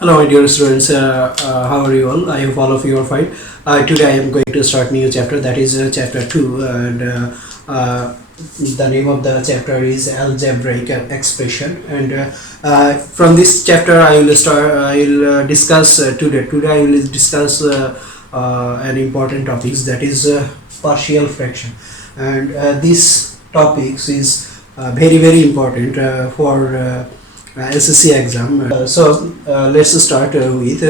Hello, my dear students. How are you all? I hope all of you are fine. Today, I am going to start new chapter. That is chapter 2, and the name of the chapter is algebraic expression. And from this chapter, I will start. I will discuss today. Today, I will discuss an important topics, that is partial fraction, and this topics is very important for SSC exam. Let's start with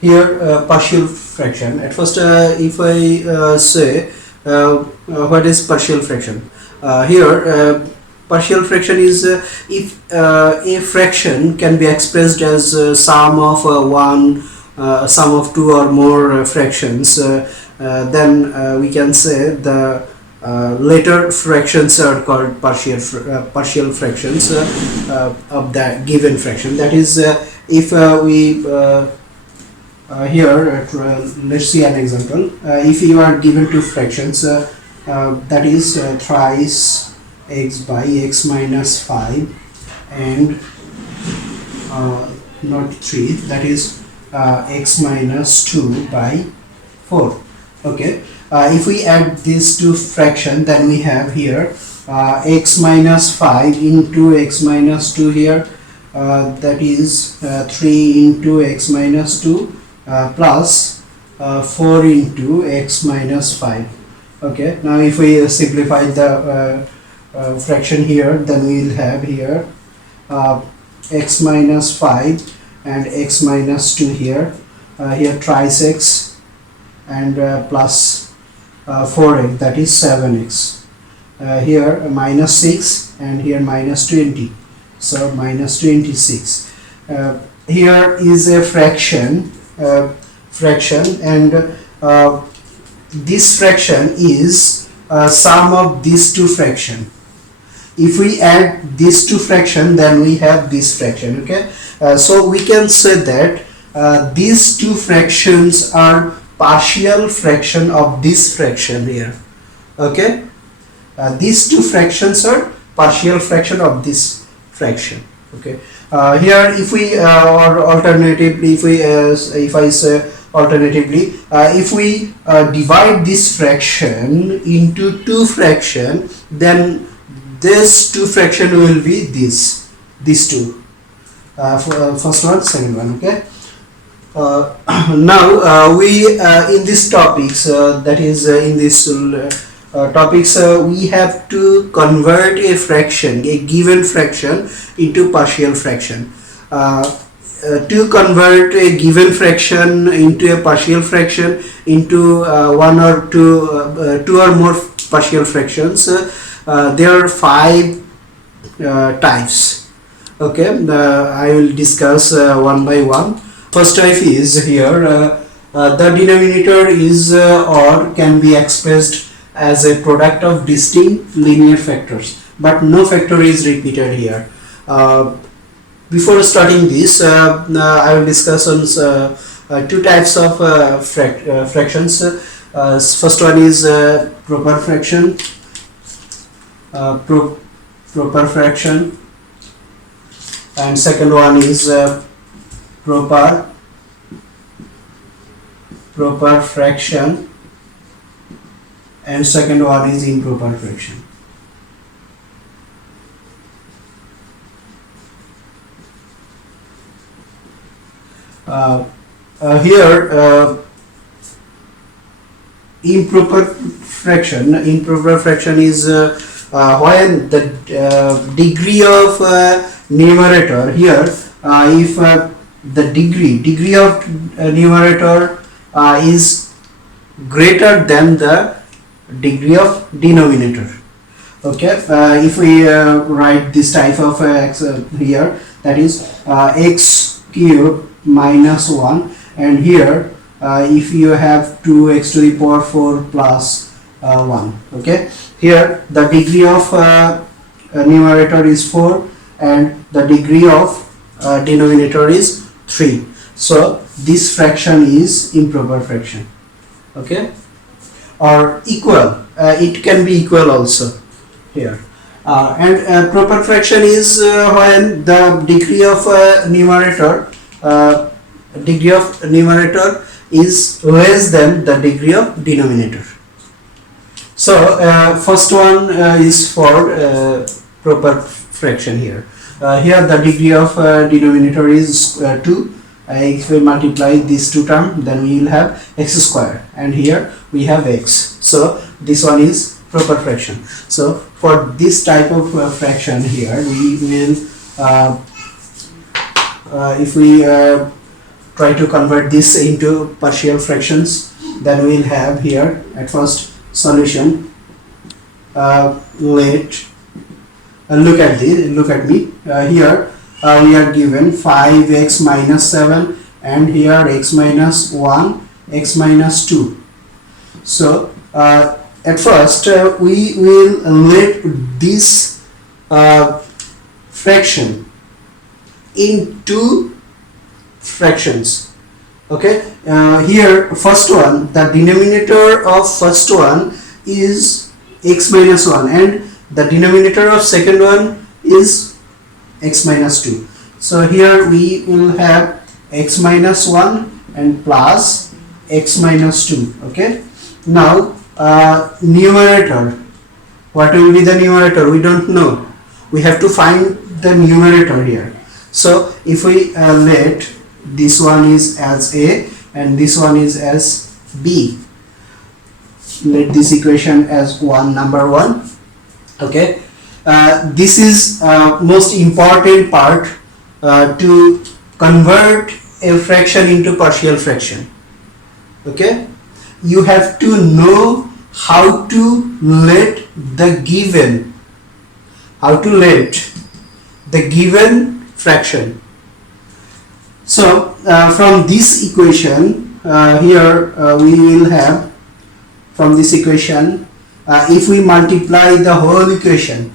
here partial fraction. At first, if I say what is partial fraction, here partial fraction is if a fraction can be expressed as sum of sum of two or more fractions, then we can say the later fractions are called partial fractions of that given fraction. That is, if we here let's see an example. If you are given two fractions, that is thrice x by x minus 5 and not 3, that is x minus 2 by 4. Okay, if we add these two fractions, then we have here x minus 5 into x minus 2 here, that is 3 into x minus 2 plus 4 into x minus 5. Okay, now if we simplify the fraction here, then we will have here x minus 5 and x minus 2 here, here thrice x and plus 4x, that is 7x, here minus 6 and here minus 20, so minus 26. Here is a fraction, and this fraction is sum of these two fractions. If we add these two fractions, then we have this fraction. Okay, so we can say that these two fractions are partial fraction of this fraction here. Okay, these two fractions are partial fraction of this fraction. Okay, here if we or alternatively, if I say alternatively, if we divide this fraction into two fractions, then this two fraction will be these two, first one, second one. Okay, now we in this topics, that is in this topics, we have to convert a fraction, a given fraction, into partial fraction. To convert a given fraction into a partial fraction into one or two or more partial fractions, there are 5 types. Okay, I will discuss one by one. First type is here the denominator is or can be expressed as a product of distinct linear factors, but no factor is repeated here. Before starting this, I will discuss on two types of fractions. First one is proper fraction, proper fraction, and second one is proper fraction, and second one is improper fraction. Here improper fraction is when the degree of numerator here, if the degree of numerator is greater than the degree of denominator. Okay, if we write this type of x here, that is x cube minus 1, and here if you have 2x to the power 4 plus 1. Okay, here the degree of numerator is 4 and the degree of denominator is 3, so this fraction is improper fraction. Okay, or equal, it can be equal also here. And proper fraction is when the degree of numerator uh, degree of numerator is less than the degree of denominator. So first one is for proper fraction here. Here the degree of denominator is 2. If we multiply these two terms, then we will have x square, and here we have x. So this one is proper fraction. So for this type of fraction here, we will if we try to convert this into partial fractions, then we will have here at first solution. Look at me here. We are given 5x minus 7, and here x minus 1, x minus 2. So at first we will let this fraction in two fractions. Okay, here first one, the denominator of first one is x minus 1, and the denominator of second one is x minus 2. So here we will have x minus 1 and plus x minus 2. Okay, now numerator, what will be the numerator? We don't know. We have to find the numerator here. So if we let this one is as a and this one is as b, let this equation as number 1. Okay, this is most important part to convert a fraction into partial fraction. Okay, you have to know how to let the given fraction. So from this equation here we will have, from this equation if we multiply the whole equation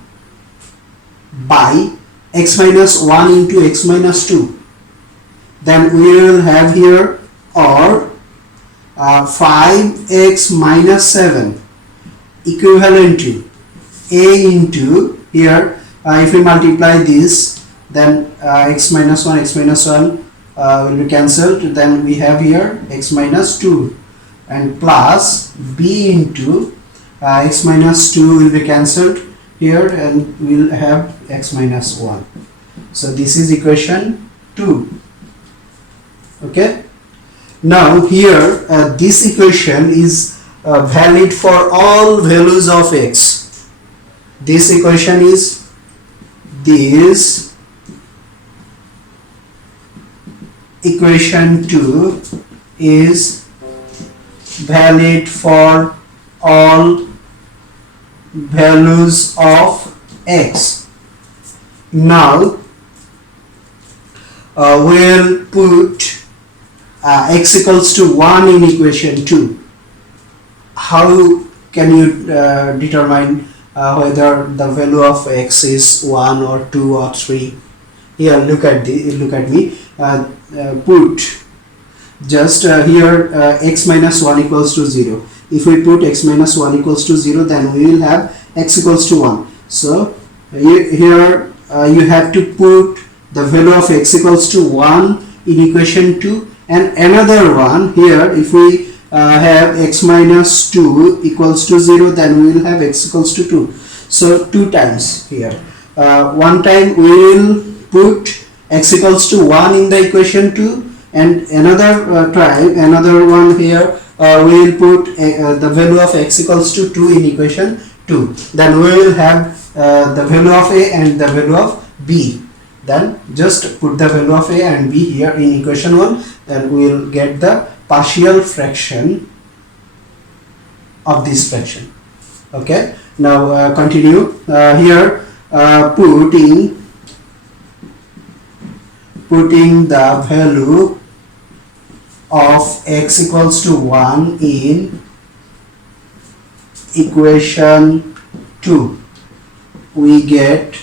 by x minus 1 into x minus 2, then we will have here, or 5x minus 7 equivalent to a into here, if we multiply this, then x minus 1 will be cancelled, then we have here x minus 2, and plus b into x minus 2 will be cancelled here, and we will have x minus 1. So this is equation 2. Okay, now here this equation is valid for all values of x. This equation is equation 2 is valid for all values of x. Now we'll put x equals to 1 in equation 2. How can you determine whether the value of x is 1 or 2 or 3? Here look at me. Put just here x minus 1 equals to 0. If we put x minus 1 equals to 0, then we will have x equals to 1. So here you have to put the value of x equals to 1 in equation 2, and another one here, if we have x minus 2 equals to 0, then we will have x equals to 2. So two times here. One time we will put x equals to 1 in the equation 2, and another one here we will put the value of x equals to 2 in equation 2. Then we will have the value of a and the value of b. Then just put the value of a and b here in equation 1, and we will get the partial fraction of this fraction. Okay, now continue here, putting the value of x equals to 1 in equation 2, we get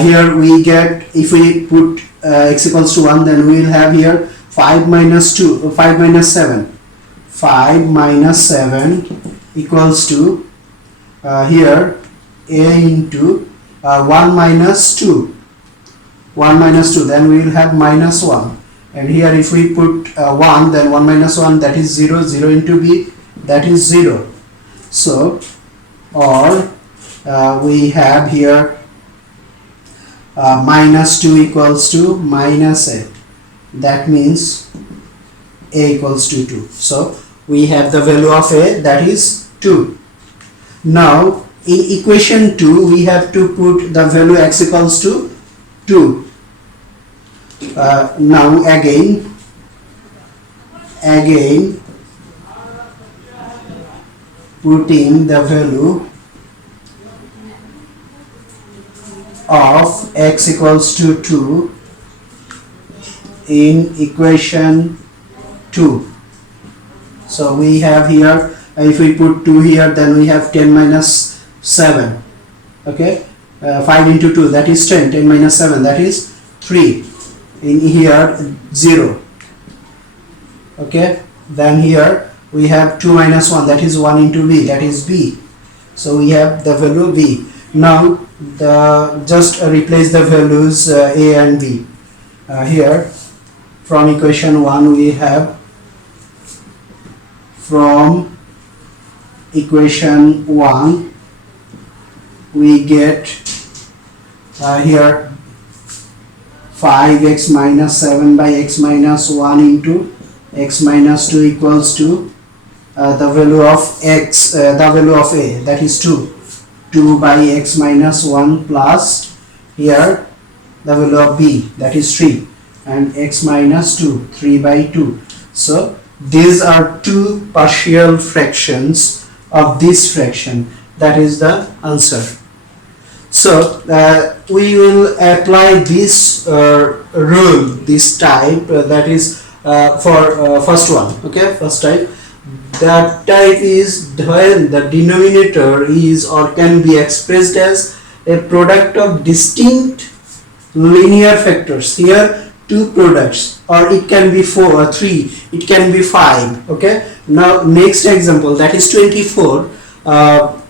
here we get, if we put x equals to 1, then we will have here 5 minus 7 equals to here a into 1 minus 2 1 minus 2, then we will have minus 1. And here if we put 1, then 1 minus 1, that is 0, 0 into b, that is 0. So, or we have here minus 2 equals to minus a, that means a equals to 2. So, we have the value of a, that is 2. Now, in equation 2, we have to put the value x equals to 2. Now again putting the value of x equals to 2 in equation 2. So we have here, if we put 2 here, then we have 10 minus 7. Okay, 5 into 2, that is 10. 10 minus 7, that is 3. In here 0. Okay, then here we have 2 minus 1, that is 1 into b, that is b. So we have the value b. Now just replace the values a and b. Here from equation 1 we have, from equation 1 we get here 5x minus 7 by x minus 1 into x minus 2 equals to the value of x, the value of a, that is 2. 2 by x minus 1 plus here the value of b, that is 3, and x minus 2, 3 by 2. So these are two partial fractions of this fraction, that is the answer. So we will apply this rule, this type, that is for first one. Okay, first type. That type is when the denominator is or can be expressed as a product of distinct linear factors. Here 2 products, or it can be 4 or 3, it can be 5. Okay, now next example, that is 24.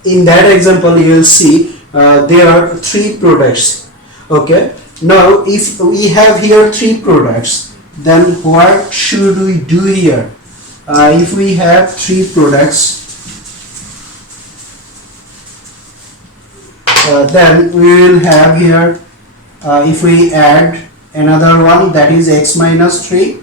In that example you will see there are 3 products. Okay, now if we have here 3 products, then what should we do here? If we have 3 products, then we will have here, if we add another one, that is x minus 3.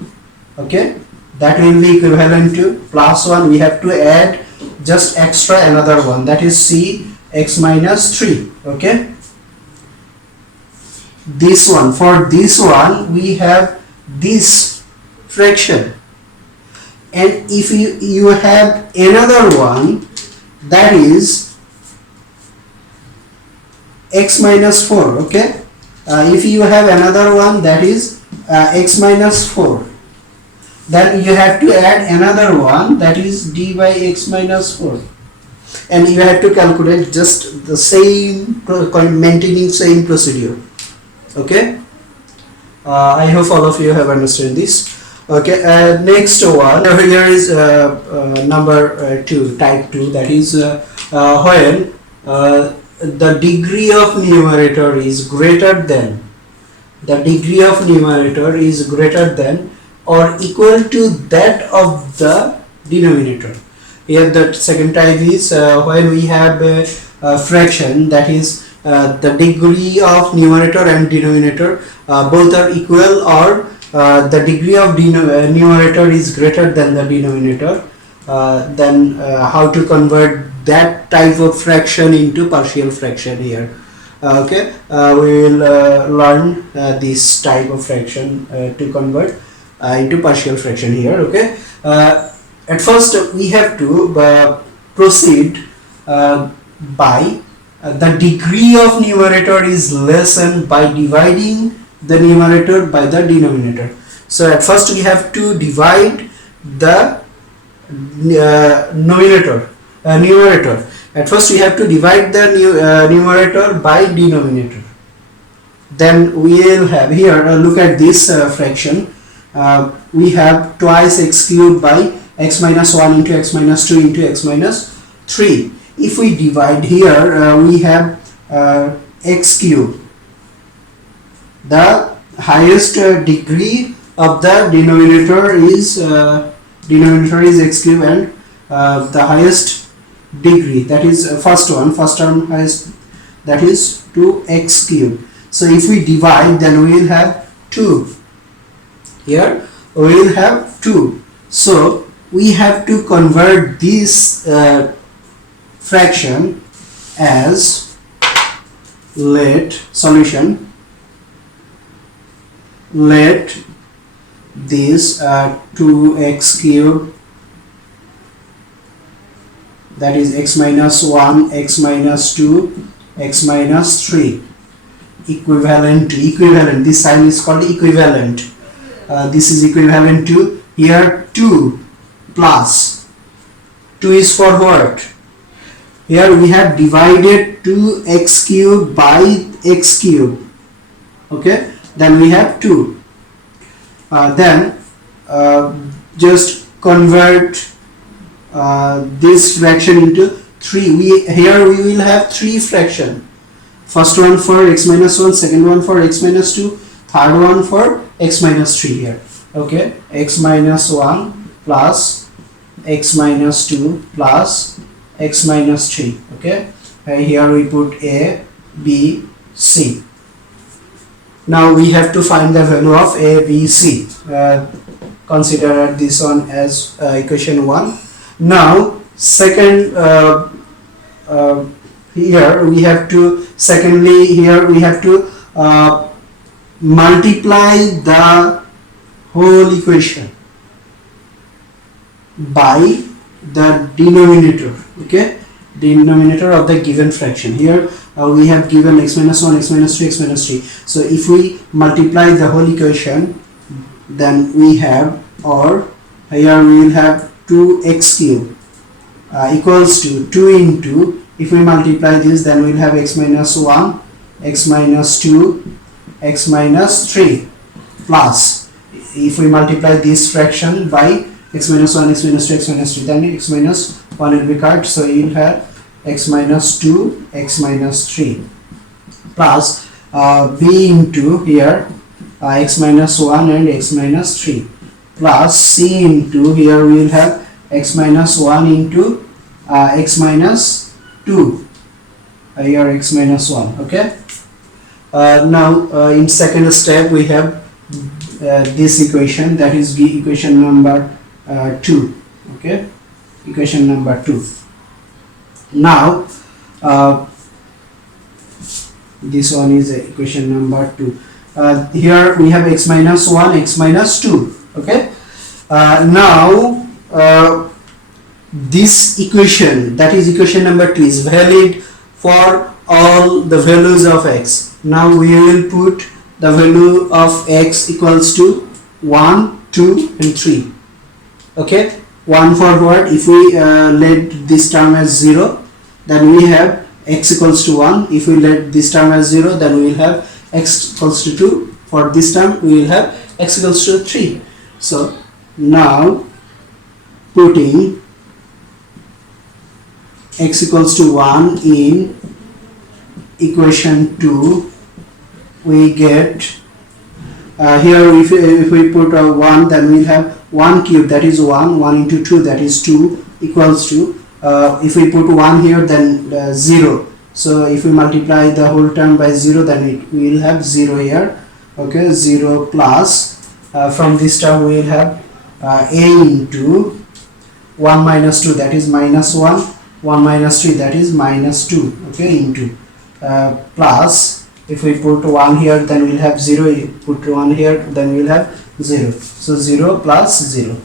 Okay, that will be equivalent to plus 1. We have to add just extra another one, that is c x minus 3. Okay, this one, for this one we have this fraction, and if you have another one, that is x minus 4. Okay, if you have another one, that is x minus 4, then you have to add another one, that is d by x minus 4, and you have to calculate just the same, maintaining same procedure. Okay, I hope all of you have understood this. Okay, next one, here is number 2, type 2, that is when the degree of numerator is greater than, or equal to that of the denominator. Here the second type is when we have a fraction, that is the degree of numerator and denominator both are equal, or the degree of numerator is greater than the denominator. Then how to convert that type of fraction into partial fraction here. Okay, we will learn this type of fraction to convert into partial fraction here. Okay, at first we have to proceed by the degree of numerator is lessened by dividing the numerator by the denominator. So at first we have to divide the numerator. At first we have to divide the numerator by denominator. Then we will have here, look at this fraction. We have twice x cubed by x minus 1 into x minus 2 into x minus 3. If we divide here, we have x cubed. The highest degree of the denominator is x cube, and the highest degree, that is first term highest, that is 2x cube. So if we divide, then we will have 2. Here we will have 2. So we have to convert this fraction as, let solution, let this 2x cube, that is x minus 1, x minus 2, x minus 3, equivalent, this sign is called equivalent. This is equivalent to, here 2 plus 2 is for what? Here we have divided 2x cube by x cube. Okay, then we have 2. Then just convert this fraction into 3. Here we will have 3 fraction. First one for x minus 1, second one for x minus 2, third one for x minus 3 here. Okay, x minus 1 plus x minus 2 plus x minus 3. Okay, here we put a, b, c. Now we have to find the value of a, b, c. Consider this one as equation 1. Now second, here we have to, secondly here we have to multiply the whole equation by the denominator. Okay, denominator of the given fraction. Here we have given x minus 1, x minus 2, x minus 3. So if we multiply the whole equation, then we have, or here we will have 2x cube equals to 2 into, if we multiply this, then we will have x minus 1, x minus 2, x minus 3 plus, if we multiply this fraction by x minus 1, x minus 2, x minus 3, then x minus 1 will be cut, so you will have x minus 2, x minus 3 plus b into, here x minus 1 and x minus 3 plus c into, here we will have x minus 1 into x minus 2, here x minus 1. Okay, now in second step we have this equation, that is equation number 2. Okay, equation number 2. Now this one is equation number 2. Here we have x minus 1, x minus 2. Okay, now this equation, that is equation number 2, is valid for all the values of x. Now we will put the value of x equals to 1, 2 and 3. Okay, 1 for what? If we let this term as 0, then we have x equals to 1. If we let this term as 0, then we will have x equals to 2. For this term we will have x equals to 3. So now putting x equals to 1 in equation 2, we get here if we put 1, then we will have 1 cube, that is 1, 1 into 2, that is 2, equals to, if we put 1 here, then 0. So if we multiply the whole term by 0, then we will have 0 here. Okay, 0 plus, from this term we will have a into 1 minus 2, that is minus 1, 1 minus 3, that is minus 2. Okay, into plus, if we put 1 here, then we will have 0, if we put 1 here, then we will have 0. So 0 plus 0.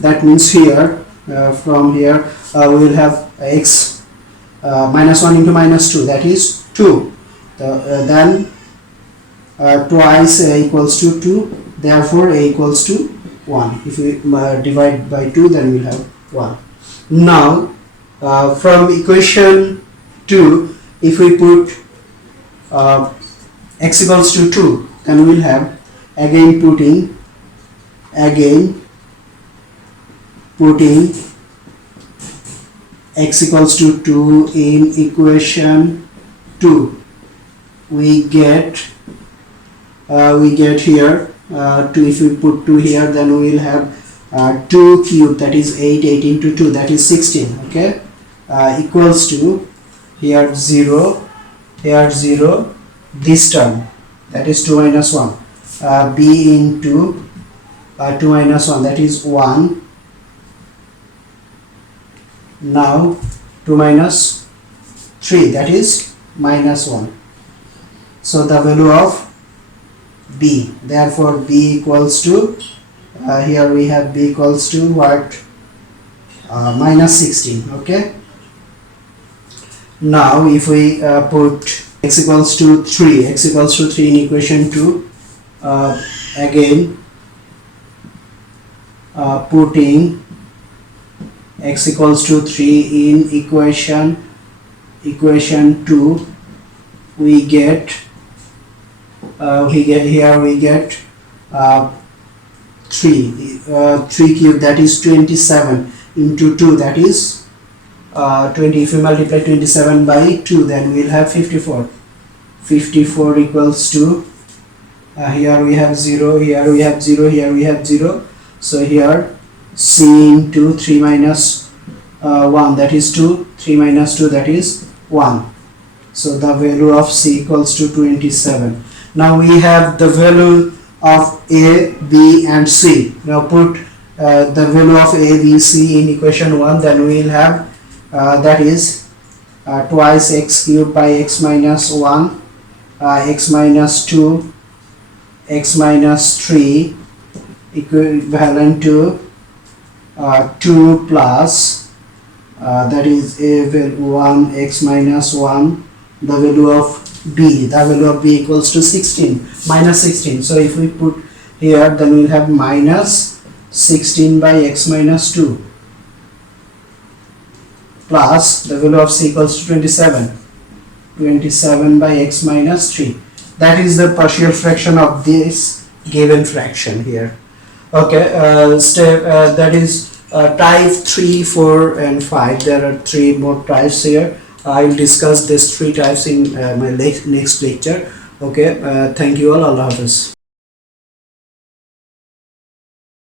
That means here, from here we will have x minus 1 into minus 2, that is 2. Then twice a equals to 2, therefore a equals to 1. If we divide by 2, then we will have 1. Now from equation 2, if we put x equals to 2, then we will have putting x equals to 2 in equation 2, we get we get here 2. If we put 2 here, then we will have 2 cube, that is 8. 8 into 2, that is 16. Okay, equals to here 0, here 0, this term, that is 2 minus 1, b into 2 minus 1, that is 1. Now 2 minus 3, that is minus 1. So the value of b, therefore b equals to here we have b equals to what? Minus 16. Okay, now if we put x equals to 3, x equals to 3 in equation 2, again putting x equals to 3 in equation 2, we get here we get 3 cube, that is 27, into 2, that is 20. If we multiply 27 by 2, then we will have 54. 54 equals to here we have 0, here we have 0, here we have 0. So here c into 3 minus 1, that is 2. 3 minus 2, that is 1. So the value of c equals to 27. Now we have the value of a, b and c. Now put the value of a, b, c in equation 1, then we will have that is twice x cubed by x minus 1, x minus 2, x minus 3 equivalent to 2 plus that is a 1, x minus 1, the value of b, the value of b equals to 16, minus 16. So if we put here, then we will have minus 16 by x minus 2 plus the value of c equals to 27, 27 by x minus 3. That is the partial fraction of this given fraction here. Okay, step that is type 3, 4 and 5. There are 3 more types here. I will discuss these 3 types in my next lecture. Okay, thank you all. Allah Hafiz.